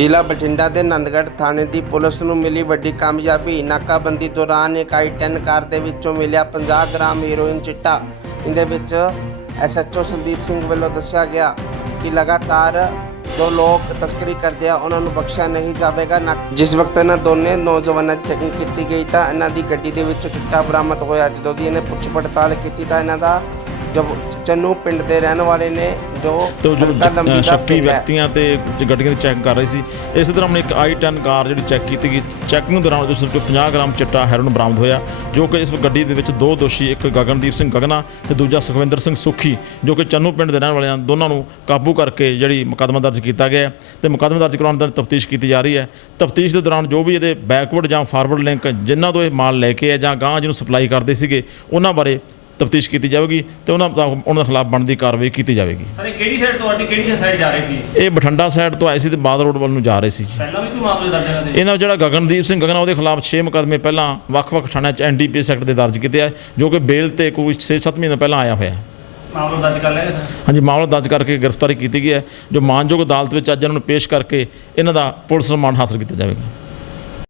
ਜ਼ਿਲ੍ਹਾ ਬਠਿੰਡਾ ਦੇ ਨੰਦਗੜ੍ਹ ਥਾਣੇ ਦੀ ਪੁਲਿਸ ਨੂੰ ਮਿਲੀ ਵੱਡੀ ਕਾਮਯਾਬੀ। ਨਾਕਾਬੰਦੀ ਦੌਰਾਨ ਇਕਾਈ i10 ਕਾਰ ਦੇ ਵਿੱਚੋਂ ਮਿਲਿਆ 50 ਗ੍ਰਾਮ ਹੀਰੋਇਨ ਚਿੱਟਾ। ਇਹਦੇ ਵਿੱਚ ਐਸਐਚਓ ਸੰਦੀਪ ਸਿੰਘ ਵੱਲੋਂ ਦੱਸਿਆ ਗਿਆ ਕਿ ਲਗਾਤਾਰ ਜੋ ਲੋਕ ਤਸਕਰੀ ਕਰਦੇ ਆ, ਉਹਨਾਂ ਨੂੰ ਬਖਸ਼ਿਆ ਨਹੀਂ ਜਾਵੇਗਾ। ਨਾ ਜਿਸ ਵਕਤ ਇਹਨਾਂ ਦੋਨੇ ਨੌਜਵਾਨਾਂ ਦੀ ਚੈਕਿੰਗ ਕੀਤੀ ਗਈ ਤਾਂ ਇਹਨਾਂ ਦੀ ਗੱਡੀ ਦੇ ਵਿੱਚੋਂ ਚਿੱਟਾ ਬਰਾਮਦ ਹੋਇਆ। ਜਦੋਂ ਦੀ ਇਹਨੇ ਪੁੱਛ ਪੜਤਾਲ ਕੀਤੀ ਤਾਂ ਇਹਨਾਂ ਦਾ ਜੋ ਚੰਨੂ ਪਿੰਡ ਦੇ ਰਹਿਣ ਵਾਲੇ ਨੇ ਤੇ ਜੋ ਸ਼ੱਕੀ। ਵਿਅਕਤੀਆਂ ਤੇ ਗੱਡੀਆਂ ਦੀ ਚੈੱਕ ਕਰ ਰਹੀ ਸੀ ਇਸੇ ਤਰ੍ਹਾਂ ਉਹਨੇ ਇੱਕ i10 ਕਾਰ ਜਿਹੜੀ ਚੈੱਕ ਕੀਤੀ ਗਈ ਚੈਕਿੰਗ ਦੌਰਾਨ ਉਸ ਵਿੱਚੋਂ 50 ਗ੍ਰਾਮ ਚਿੱਟਾ ਹੈਰੋਨ ਬਰਾਮਦ ਹੋਇਆ ਜੋ ਕਿ ਇਸ ਗੱਡੀ ਦੇ ਵਿੱਚ ਦੋ ਦੋਸ਼ੀ ਇੱਕ ਗਗਨਦੀਪ ਸਿੰਘ ਗਗਨਾ ਤੇ ਦੂਜਾ ਸੁਖਵਿੰਦਰ ਸਿੰਘ ਸੁਖੀ ਜੋ ਕਿ ਚੰਨੂ ਪਿੰਡ ਦੇ ਰਹਿਣ ਵਾਲੇ ਹਨ ਦੋਨਾਂ ਨੂੰ ਕਾਬੂ ਕਰਕੇ ਜਿਹੜੀ ਮੁਕੱਦਮਾ ਦਰਜ ਕੀਤਾ ਗਿਆ ਤੇ ਮੁਕੱਦਮਾ ਦਰਜ ਕਰਾਉਣ ਦਾ ਤਫਤੀਸ਼ ਕੀਤੀ ਜਾ ਰਹੀ ਹੈ ਤਫਤੀਸ਼ ਦੇ ਦੌਰਾਨ ਜੋ ਵੀ ਇਹਦੇ ਬੈਕਵਰਡ ਜਾਂ ਫਾਰਵਰਡ ਲਿੰਕ ਜਿਨ੍ਹਾਂ ਤੋਂ ਇਹ ਮਾਲ ਲੈ ਕੇ ਆ ਜਾਂ ਗਾਂ ਜਿਹਨੂੰ ਸਪਲਾਈ ਕਰਦੇ ਸੀਗੇ ਉਹਨਾਂ ਬਾਰੇ ਤਫਤੀਸ਼ ਕੀਤੀ ਜਾਵੇਗੀ ਤੇ ਉਹਨਾਂ ਦਾ ਉਹਨਾਂ ਦੇ ਖਿਲਾਫ ਬਣਦੀ ਕਾਰਵਾਈ ਕੀਤੀ ਜਾਵੇਗੀ। ਸਰ ਇਹ ਕਿਹੜੀ ਸਾਈਡ ਤੋਂ ਆਡੀ ਕਿਹੜੀ ਸਾਈਡ ਜਾ ਰਹੀ ਸੀ? ਇਹ ਬਠੰਡਾ ਸਾਈਡ ਤੋਂ ਆਏ ਸੀ ਤੇ ਬਾਦ ਰੋਡ ਵੱਲ ਨੂੰ ਜਾ ਰਹੇ ਸੀ ਜੀ। ਪਹਿਲਾਂ ਵੀ ਕੋਈ ਮਾਮਲੇ ਦਰਜ ਇਹਨਾਂ ਦੇ? ਇਹਨਾਂ ਜਿਹੜਾ ਗਗਨਦੀਪ ਸਿੰਘ ਗਗਨਾ ਉਹਦੇ ਖਿਲਾਫ 6 ਮੁਕੱਦਮੇ ਪਹਿਲਾਂ ਵੱਖ-ਵੱਖ ਥਾਣਿਆਂ 'ਚ ਐਨਡੀਪੀਐਸ ਐਕਟ ਦੇ ਦਰਜ ਕੀਤੇ ਆ ਜੋ ਕਿ ਬੇਲ ਤੇ ਕੋਈ 6-7 ਮਹੀਨੇ ਪਹਿਲਾਂ ਆਇਆ ਹੋਇਆ। ਮਾਮਲਾ ਦਰਜ ਕਰ ਲਿਆ ਸਰ ਹਾਂਜੀ ਮਾਮਲਾ ਦਰਜ ਕਰਕੇ ਗ੍ਰਿਫਤਾਰੀ ਕੀਤੀ ਗਈ ਹੈ ਜੋ ਮਾਨਯੋਗ ਅਦਾਲਤ ਵਿੱਚ ਅੱਜ ਇਹਨਾਂ ਨੂੰ ਪੇਸ਼ ਕਰਕੇ ਇਹਨਾਂ ਦਾ ਪੁਲਿਸ ਰਿਮਾਂਡ ਹਾਸਲ ਕੀਤਾ ਜਾਵੇਗਾ।